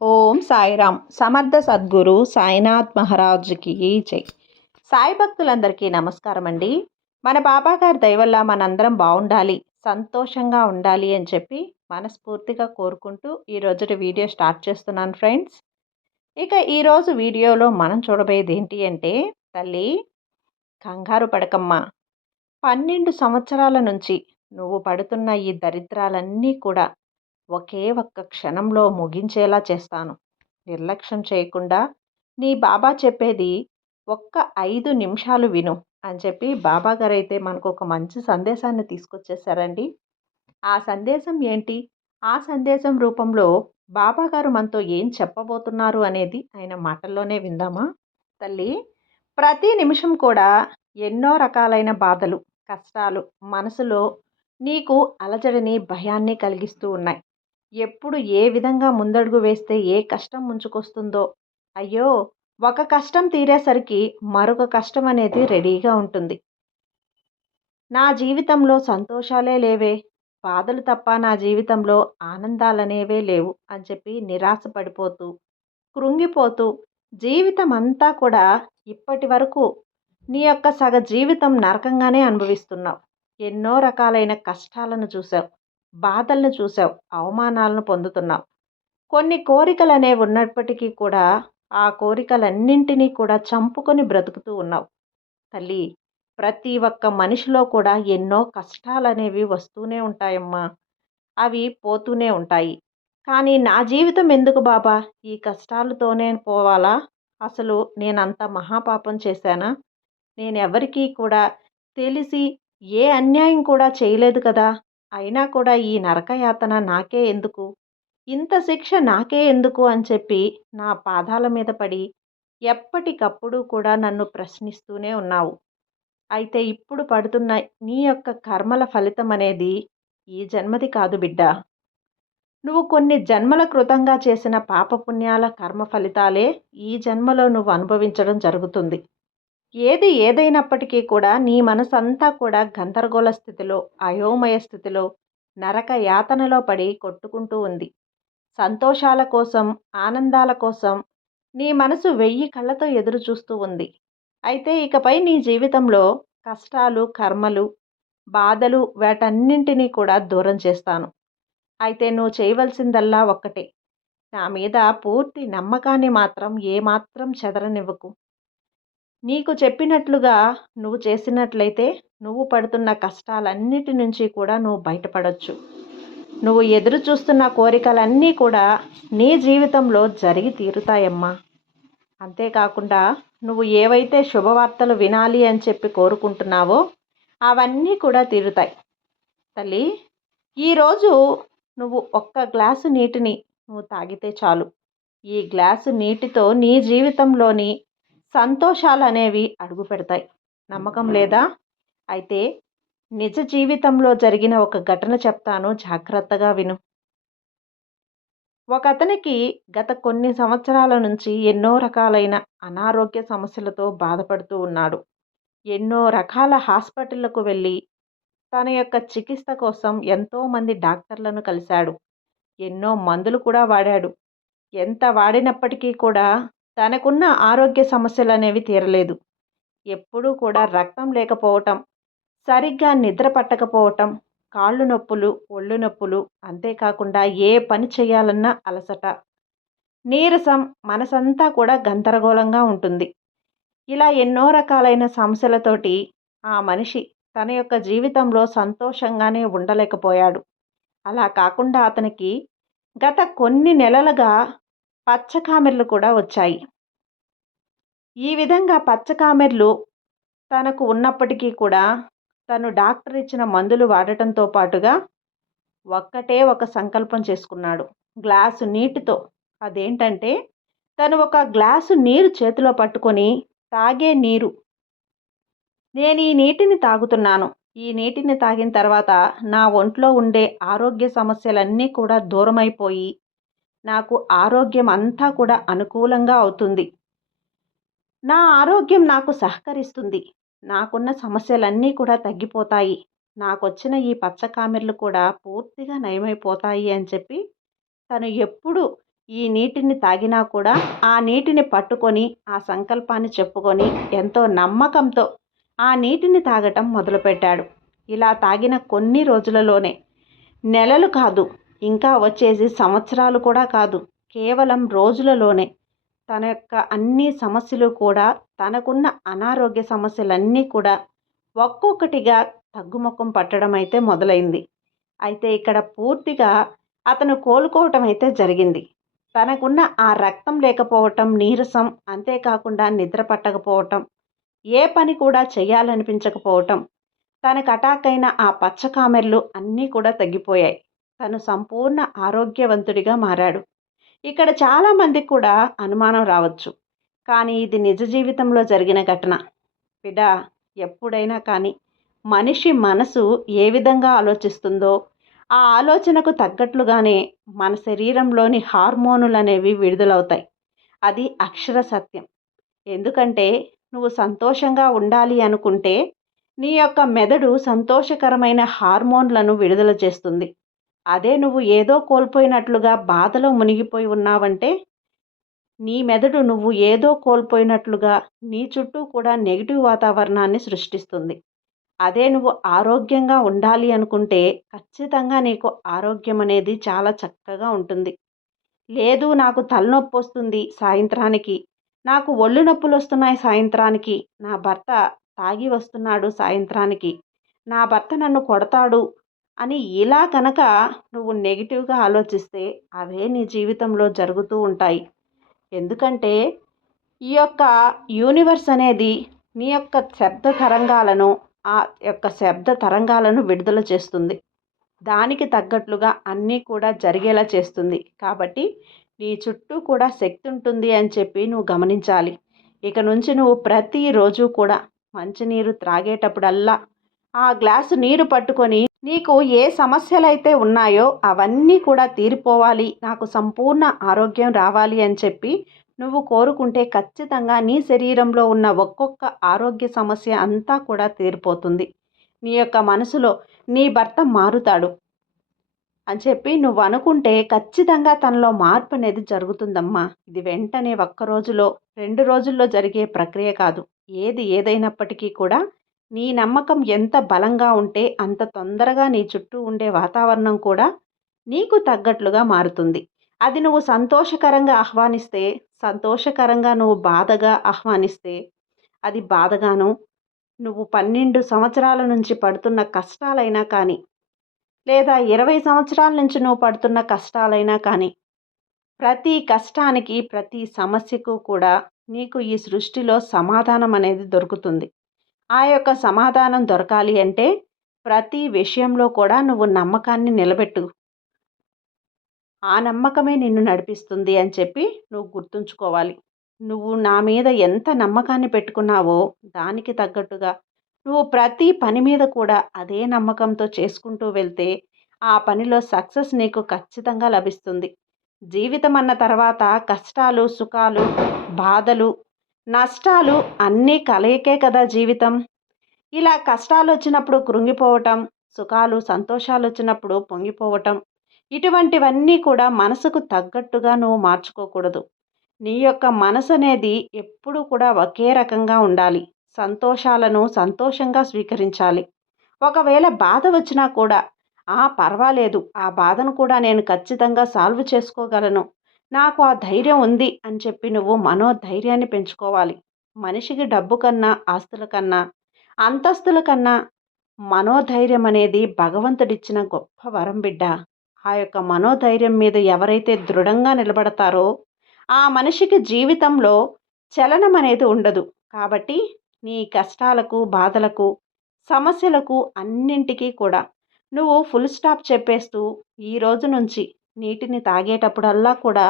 ఓం సాయిరామ్ సమర్థ సద్గురు సాయినాథ్ మహారాజుకి జై. సాయి భక్తులందరికీ నమస్కారం అండి మన బాబాగారి దయవల్ల మనందరం బాగుండాలి సంతోషంగా ఉండాలి అని చెప్పి మనస్ఫూర్తిగా కోరుకుంటూ ఈ వీడియో స్టార్ట్ చేస్తున్నాను ఫ్రెండ్స్. ఇక ఈరోజు వీడియోలో మనం చూడబోయేది ఏంటి అంటే తల్లి కంగారు పడకమ్మ. పన్నెండు సంవత్సరాల నుంచి నువ్వు పడుతున్న ఈ దరిద్రాలన్నీ కూడా ఒకే ఒక్క క్షణంలో ముగించేలా చేస్తాను. నిర్లక్ష్యం చేయకుండా నీ బాబా చెప్పేది ఒక్క ఐదు నిమిషాలు విను అని చెప్పి బాబా గారు అయితే మనకు ఒక మంచి సందేశాన్ని తీసుకొచ్చేసారండి. ఆ సందేశం ఏంటి? ఆ సందేశం రూపంలో బాబా గారు మనతో ఏం చెప్పబోతున్నారు అనేది ఆయన మాటల్లోనే విందామా? తల్లి ప్రతి నిమిషం కూడా ఎన్నో రకాలైన బాధలు కష్టాలు మనసులో నీకు అలజడిని భయాన్ని కలిగిస్తూ ఉన్నాయి. ఎప్పుడు ఏ విధంగా ముందడుగు వేస్తే ఏ కష్టం ముంచుకొస్తుందో. అయ్యో! ఒక కష్టం తీరేసరికి మరొక కష్టం అనేది రెడీగా ఉంటుంది. నా జీవితంలో సంతోషాలే లేవే. బాధలు తప్ప నా జీవితంలో ఆనందాలనేవే లేవు అని చెప్పి నిరాశపడిపోతూ కృంగిపోతూ జీవితం అంతా కూడా ఇప్పటి వరకు నీ యొక్క సగ జీవితం నరకంగానే అనుభవిస్తున్నావు. ఎన్నో రకాలైన కష్టాలను చూసావు బాధలను చూసావు అవమానాలను పొందుతున్నావు. కొన్ని కోరికలు అనేవి ఉన్నప్పటికీ కూడా ఆ కోరికలన్నింటినీ కూడా చంపుకొని బ్రతుకుతూ ఉన్నావు. తల్లి ప్రతి ఒక్క మనిషిలో కూడా ఎన్నో కష్టాలు అనేవి వస్తూనే ఉంటాయమ్మా. అవి పోతూనే ఉంటాయి. కానీ నా జీవితం ఎందుకు బాబా? ఈ కష్టాలతోనే పోవాలా? అసలు నేనంత మహాపాపం చేశానా? నేను ఎవరికీ కూడా తెలిసి ఏ అన్యాయం కూడా చేయలేదు కదా? అయినా కూడా ఈ నరకయాతన నాకే ఎందుకు? ఇంత శిక్ష నాకే ఎందుకు? అని చెప్పి నా పాదాల మీద పడి ఎప్పటికప్పుడు కూడా నన్ను ప్రశ్నిస్తూనే ఉన్నావు. అయితే ఇప్పుడు పడుతున్న నీ యొక్క కర్మల ఫలితం అనేది ఈ జన్మది కాదు బిడ్డ. నువ్వు కొన్ని జన్మల కృతంగా చేసిన పాపపుణ్యాల కర్మ ఫలితాలే ఈ జన్మలో నువ్వు అనుభవించడం జరుగుతుంది. ఏది ఏదైనప్పటికీ కూడా నీ మనసంతా కూడా గందరగోళ స్థితిలో అయోమయ స్థితిలో నరక యాతనలో పడి కొట్టుకుంటూ ఉంది. సంతోషాల కోసం ఆనందాల కోసం నీ మనసు వెయ్యి కళ్ళతో ఎదురు చూస్తూ ఉంది. అయితే ఇకపై నీ జీవితంలో కష్టాలు కర్మలు బాధలు వాటన్నింటినీ కూడా దూరం చేస్తాను. అయితే నువ్వు చేయవలసిందల్లా ఒక్కటే. నా మీద పూర్తి నమ్మకాన్ని మాత్రం ఏమాత్రం చెదరనివ్వకు. నీకు చెప్పినట్లుగా నువ్వు చేసినట్లయితే నువ్వు పడుతున్న కష్టాలన్నిటి నుంచి కూడా నువ్వు బయటపడవచ్చు నువ్వు ఎదురు చూస్తున్న కోరికలన్నీ కూడా నీ జీవితంలో జరిగి తీరుతాయమ్మా. అంతేకాకుండా నువ్వు ఏవైతే శుభవార్తలు వినాలి అని చెప్పి కోరుకుంటున్నావో అవన్నీ కూడా తీరుతాయి. తల్లి ఈరోజు నువ్వు ఒక్క గ్లాసు నీటిని నువ్వు తాగితే చాలు. ఈ గ్లాసు నీటితో నీ జీవితంలోని సంతోషాలు అనేవి అడుగు పెడతాయి. నమ్మకం లేదా? అయితే నిజ జీవితంలో జరిగిన ఒక ఘటన చెప్తాను. జాగ్రత్తగా విను. ఒక అతనికి గత కొన్ని సంవత్సరాల నుంచి ఎన్నో రకాలైన అనారోగ్య సమస్యలతో బాధపడుతూ ఉన్నాడు. ఎన్నో రకాల హాస్పిటళ్ళకు వెళ్ళి తన యొక్క చికిత్స కోసం ఎంతోమంది డాక్టర్లను కలిశాడు. ఎన్నో మందులు కూడా వాడాడు. ఎంత వాడినప్పటికీ కూడా తనకున్న ఆరోగ్య సమస్యలు అనేవి తీరలేదు. ఎప్పుడూ కూడా రక్తం లేకపోవటం సరిగ్గా నిద్ర పట్టకపోవటం కాళ్ళు నొప్పులు ఒళ్ళు నొప్పులు అంతేకాకుండా ఏ పని చేయాలన్నా అలసట. నీరసం మనసంతా కూడా గందరగోళంగా ఉంటుంది. ఇలా ఎన్నో రకాలైన సమస్యలతోటి ఆ మనిషి తన యొక్క జీవితంలో సంతోషంగానే ఉండలేకపోయాడు. అలా కాకుండా అతనికి గత కొన్ని నెలలుగా పచ్చకామెర్లు కూడా వచ్చాయి. ఈ విధంగా పచ్చకామెర్లు తనకు ఉన్నప్పటికీ కూడా తను డాక్టర్ ఇచ్చిన మందులు వాడటంతో పాటుగా ఒక్కటే ఒక సంకల్పం చేసుకున్నాడు. గ్లాసు నీటితో. అదేంటంటే తను ఒక గ్లాసు నీరు చేతిలో పట్టుకొని తాగే నీరు. నేను ఈ నీటిని తాగుతున్నాను. ఈ నీటిని తాగిన తర్వాత నా ఒంట్లో ఉండే ఆరోగ్య సమస్యలన్నీ కూడా దూరమైపోయి నాకు ఆరోగ్యం అంతా కూడా అనుకూలంగా అవుతుంది. నా ఆరోగ్యం నాకు సహకరిస్తుంది. నాకున్న సమస్యలన్నీ కూడా తగ్గిపోతాయి. నాకు వచ్చిన ఈ పచ్చకామెర్లు కూడా పూర్తిగా నయమైపోతాయి అని చెప్పి తను ఎప్పుడు ఈ నీటిని తాగినా కూడా ఆ నీటిని పట్టుకొని ఆ సంకల్పాన్ని చెప్పుకొని ఎంతో నమ్మకంతో ఆ నీటిని తాగటం మొదలుపెట్టాడు. ఇలా తాగిన కొన్ని రోజులలోనే నెలలు కాదు ఇంకా వచ్చేసి సంవత్సరాలు కూడా కాదు కేవలం రోజులలోనే. తన యొక్క అన్ని సమస్యలు కూడా తనకున్న అనారోగ్య సమస్యలన్నీ కూడా ఒక్కొక్కటిగా తగ్గుముఖం పట్టడం అయితే మొదలైంది. అయితే ఇక్కడ పూర్తిగా అతను కోలుకోవటం అయితే జరిగింది. తనకున్న ఆ రక్తం లేకపోవటం నీరసం అంతేకాకుండా నిద్ర పట్టకపోవటం ఏ పని కూడా చేయాలనిపించకపోవటం తనకు అటాక్ అయిన ఆ పచ్చకామెర్లు అన్నీ కూడా తగ్గిపోయాయి. తను సంపూర్ణ ఆరోగ్యవంతుడిగా మారాడు. ఇక్కడ చాలామందికి కూడా అనుమానం రావచ్చు. కానీ ఇది నిజ జీవితంలో జరిగిన ఘటన. బిడ్డ ఎప్పుడైనా కానీ మనిషి మనసు ఏ విధంగా ఆలోచిస్తుందో ఆ ఆలోచనకు తగ్గట్లుగానే మన శరీరంలోని హార్మోనులు అనేవి విడుదలవుతాయి. అది అక్షర సత్యం. ఎందుకంటే నువ్వు సంతోషంగా ఉండాలి అనుకుంటే నీ యొక్క మెదడు సంతోషకరమైన హార్మోన్లను విడుదల చేస్తుంది. అదే నువ్వు ఏదో కోల్పోయినట్లుగా బాధలో మునిగిపోయి ఉన్నావంటే నీ మెదడు నువ్వు ఏదో కోల్పోయినట్లుగా నీ చుట్టూ కూడా నెగిటివ్ వాతావరణాన్ని సృష్టిస్తుంది. అదే నువ్వు ఆరోగ్యంగా ఉండాలి అనుకుంటే ఖచ్చితంగా నీకు ఆరోగ్యం అనేది చాలా చక్కగా ఉంటుంది. లేదు నాకు తలనొప్పి వస్తుంది సాయంత్రానికి నాకు ఒళ్ళు నొప్పులు వస్తున్నాయి సాయంత్రానికి నా భర్త తాగి వస్తున్నాడు సాయంత్రానికి నా భర్త నన్ను కొడతాడు అని ఇలా కనుక నువ్వు నెగిటివ్గా ఆలోచిస్తే అవే నీ జీవితంలో జరుగుతూ ఉంటాయి. ఎందుకంటే ఈ యొక్క యూనివర్స్ అనేది నీ యొక్క శబ్ద తరంగాలను ఆ యొక్క శబ్ద తరంగాలను విడుదల చేస్తుంది. దానికి తగ్గట్లుగా అన్నీ కూడా జరిగేలా చేస్తుంది. కాబట్టి నీ చుట్టూ కూడా శక్తి ఉంటుంది అని చెప్పి నువ్వు గమనించాలి. ఇక నుంచి నువ్వు ప్రతిరోజు కూడా మంచినీరు త్రాగేటప్పుడల్లా ఆ గ్లాసు నీరు పట్టుకొని నీకు ఏ సమస్యలైతే ఉన్నాయో అవన్నీ కూడా తీరిపోవాలి. నాకు సంపూర్ణ ఆరోగ్యం రావాలి అని చెప్పి నువ్వు కోరుకుంటే ఖచ్చితంగా నీ శరీరంలో ఉన్న ఒక్కొక్క ఆరోగ్య సమస్య అంతా కూడా తీరిపోతుంది. నీ యొక్క మనసులో నీ భర్త మారుతాడు అని చెప్పి నువ్వు అనుకుంటే ఖచ్చితంగా తనలో మార్పు అనేది జరుగుతుందమ్మా. ఇది వెంటనే ఒక్క రోజులో రెండు రోజుల్లో జరిగే ప్రక్రియ కాదు. ఏది ఏదైనప్పటికీ కూడా నీ నమ్మకం ఎంత బలంగా ఉంటే అంత తొందరగా నీ చుట్టూ ఉండే వాతావరణం కూడా నీకు తగ్గట్లుగా మారుతుంది. అది నువ్వు సంతోషకరంగా ఆహ్వానిస్తే సంతోషకరంగా నువ్వు బాధగా ఆహ్వానిస్తే అది బాధగాను నువ్వు పన్నెండు సంవత్సరాల నుంచి పడుతున్న కష్టాలైనా కానీ లేదా ఇరవై సంవత్సరాల నుంచి నువ్వు పడుతున్న కష్టాలైనా కానీ ప్రతి కష్టానికి ప్రతి సమస్యకు కూడా నీకు ఈ సృష్టిలో సమాధానం అనేది దొరుకుతుంది. ఆ యొక్క సమాధానం దొరకాలి అంటే ప్రతి విషయంలో కూడా నువ్వు నమ్మకాన్ని నిలబెట్టు. ఆ నమ్మకమే నిన్ను నడిపిస్తుంది అని చెప్పి నువ్వు గుర్తుంచుకోవాలి. నువ్వు నా మీద ఎంత నమ్మకాన్ని పెట్టుకున్నావో దానికి తగ్గట్టుగా నువ్వు ప్రతి పని మీద కూడా అదే నమ్మకంతో చేసుకుంటూ వెళ్తే ఆ పనిలో సక్సెస్ నీకు ఖచ్చితంగా లభిస్తుంది. జీవితం అన్న తర్వాత కష్టాలు సుఖాలు బాధలు నష్టాలు అన్నీ కలయికే కదా జీవితం. ఇలా కష్టాలు వచ్చినప్పుడు కృంగిపోవటం సుఖాలు సంతోషాలు వచ్చినప్పుడు పొంగిపోవటం ఇటువంటివన్నీ కూడా మనసుకు తగ్గట్టుగా నువ్వు మార్చుకోకూడదు. నీ యొక్క మనసు అనేది ఎప్పుడూ కూడా ఒకే రకంగా ఉండాలి. సంతోషాలను సంతోషంగా స్వీకరించాలి. ఒకవేళ బాధ వచ్చినా కూడా ఆ పర్వాలేదు. ఆ బాధను కూడా నేను ఖచ్చితంగా సాల్వ్ చేసుకోగలను. నాకు ఆ ధైర్యం ఉంది అని చెప్పి నువ్వు మనోధైర్యాన్ని పెంచుకోవాలి. మనిషికి డబ్బు కన్నా ఆస్తుల కన్నా అంతస్తుల కన్నా మనోధైర్యం అనేది భగవంతుడిచ్చిన గొప్ప వరం బిడ్డ. ఆ యొక్క మనోధైర్యం మీద ఎవరైతే దృఢంగా నిలబడతారో ఆ మనిషికి జీవితంలో చలనం అనేది ఉండదు. కాబట్టి నీ కష్టాలకు బాధలకు సమస్యలకు అన్నింటికీ కూడా నువ్వు ఫుల్ స్టాప్ చెప్పేస్తూ ఈ రోజు నుంచి నీటిని తాగేటప్పుడల్లా కూడా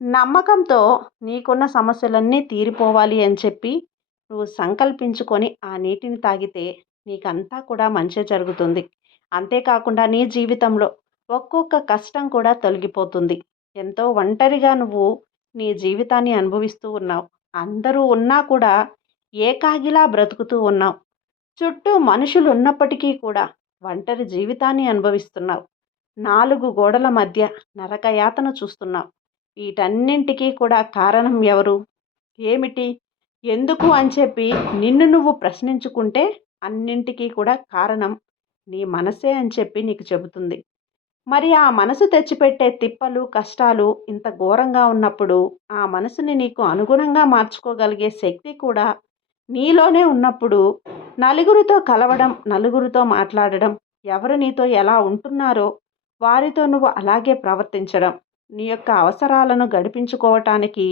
నమ్మకంతో నీకున్న సమస్యలన్నీ తీరిపోవాలి అని చెప్పి నువ్వు సంకల్పించుకొని ఆ నీటిని తాగితే నీకంతా కూడా మంచి జరుగుతుంది. అంతేకాకుండా నీ జీవితంలో ఒక్కొక్క కష్టం కూడా తొలగిపోతుంది. ఎంతో ఒంటరిగా నువ్వు నీ జీవితాన్ని అనుభవిస్తూ ఉన్నావు. అందరూ ఉన్నా కూడా ఏకాగిలా బ్రతుకుతూ ఉన్నావు. చుట్టూ మనుషులు ఉన్నప్పటికీ కూడా ఒంటరి జీవితాన్ని అనుభవిస్తున్నావు. నాలుగు గోడల మధ్య నరకయాతన చూస్తున్నావు వీటన్నింటికీ కూడా కారణం ఎవరు? ఏమిటి? ఎందుకు అని చెప్పి నిన్ను నువ్వు ప్రశ్నించుకుంటే అన్నింటికీ కూడా కారణం నీ మనసే అని చెప్పి నీకు చెబుతుంది. మరి ఆ మనసు తెచ్చిపెట్టే తిప్పలు కష్టాలు ఇంత ఘోరంగా ఉన్నప్పుడు ఆ మనసుని నీకు అనుగుణంగా మార్చుకోగలిగే శక్తి కూడా నీలోనే ఉన్నప్పుడు నలుగురితో కలవడం నలుగురితో మాట్లాడడం ఎవరు నీతో ఎలా ఉంటున్నారో వారితో నువ్వు అలాగే ప్రవర్తించడం నీ యొక్క అవసరాలను గడిపించుకోవటానికి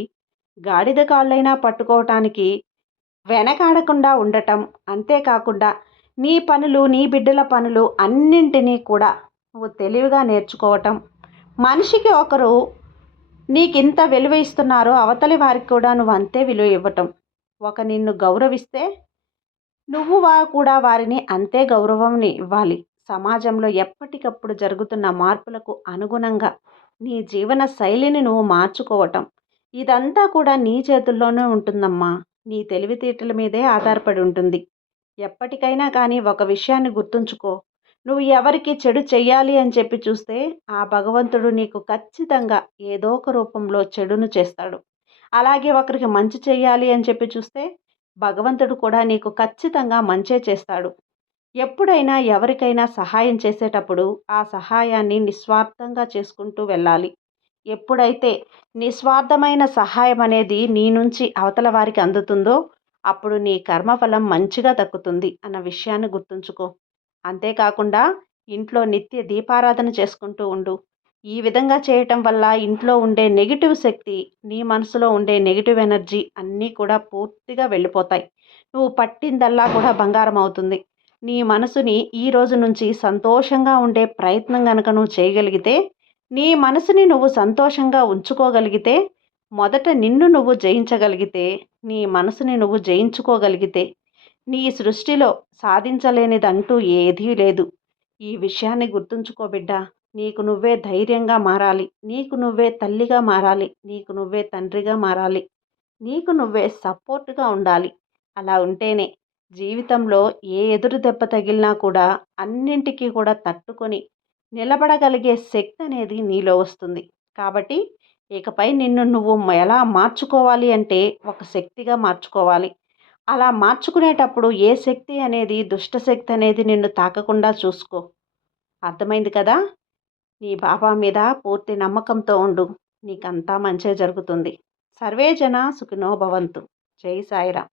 గాడిద కాళ్ళైనా పట్టుకోవటానికి వెనకాడకుండా ఉండటం అంతేకాకుండా నీ పనులు నీ బిడ్డల పనులు అన్నింటినీ కూడా నువ్వు తెలివిగా నేర్చుకోవటం. మనిషికి ఒకరు నీకు ఇంత విలువ ఇస్తున్నారో అవతలి వారికి కూడా నువ్వు అంతే విలువ ఇవ్వటం. ఒక నిన్ను గౌరవిస్తే నువ్వు వా కూడా వారిని అంతే గౌరవంని ఇవ్వాలి. సమాజంలో ఎప్పటికప్పుడు జరుగుతున్న మార్పులకు అనుగుణంగా నీ జీవన శైలిని నువ్వు మార్చుకోవటం. ఇదంతా కూడా నీ చేతుల్లోనే ఉంటుందమ్మా. నీ తెలివితేటల మీదే ఆధారపడి ఉంటుంది. ఎప్పటికైనా కానీ ఒక విషయాన్ని గుర్తుంచుకో. నువ్వు ఎవరికి చెడు చెయ్యాలి అని చెప్పి చూస్తే ఆ భగవంతుడు నీకు ఖచ్చితంగా ఏదో ఒక రూపంలో చెడును చేస్తాడు. అలాగే ఒకరికి మంచి చెయ్యాలి అని చెప్పి చూస్తే భగవంతుడు కూడా నీకు ఖచ్చితంగా మంచే చేస్తాడు. ఎప్పుడైనా ఎవరికైనా సహాయం చేసేటప్పుడు ఆ సహాయాన్ని నిస్వార్థంగా చేసుకుంటూ వెళ్ళాలి. ఎప్పుడైతే నిస్వార్థమైన సహాయం అనేది నీ నుంచి అవతల వారికి అందుతుందో అప్పుడు నీ కర్మఫలం మంచిగా దక్కుతుంది అన్న విషయాన్ని గుర్తుంచుకో. అంతేకాకుండా ఇంట్లో నిత్య దీపారాధన చేసుకుంటూ ఉండు. ఈ విధంగా చేయటం వల్ల ఇంట్లో ఉండే నెగిటివ్ శక్తి నీ మనసులో ఉండే నెగిటివ్ ఎనర్జీ అన్నీ కూడా పూర్తిగా వెళ్ళిపోతాయి. నువ్వు పట్టిందల్లా కూడా బంగారం అవుతుంది. నీ మనసుని ఈ రోజు నుంచి సంతోషంగా ఉండే ప్రయత్నం కనుక నువ్వు చేయగలిగితే నీ మనసుని నువ్వు సంతోషంగా ఉంచుకోగలిగితే మొదట నిన్ను నువ్వు జయించగలిగితే నీ మనసుని నువ్వు జయించుకోగలిగితే నీ సృష్టిలో సాధించలేనిదంటూ ఏదీ లేదు. ఈ విషయాన్ని గుర్తుంచుకో బిడ్డ. నీకు నువ్వే ధైర్యంగా మారాలి. నీకు నువ్వే తల్లిగా మారాలి. నీకు నువ్వే తండ్రిగా మారాలి. నీకు నువ్వే సపోర్ట్గా ఉండాలి. అలా ఉంటేనే జీవితంలో ఏ ఎదురు దెబ్బ తగిలినా కూడా అన్నింటికీ కూడా తట్టుకొని నిలబడగలిగే శక్తి అనేది నీలో వస్తుంది. కాబట్టి ఇకపై నిన్ను నువ్వు ఎలా మార్చుకోవాలి అంటే ఒక శక్తిగా మార్చుకోవాలి. అలా మార్చుకునేటప్పుడు ఏ శక్తి అనేది దుష్టశక్తి అనేది నిన్ను తాకకుండా చూసుకో. అర్థమైంది కదా? నీ బాబా మీద పూర్తి నమ్మకంతో ఉండు. నీకంతా మంచే జరుగుతుంది. సర్వే జన సుఖినో భవంతు. జై సాయిరా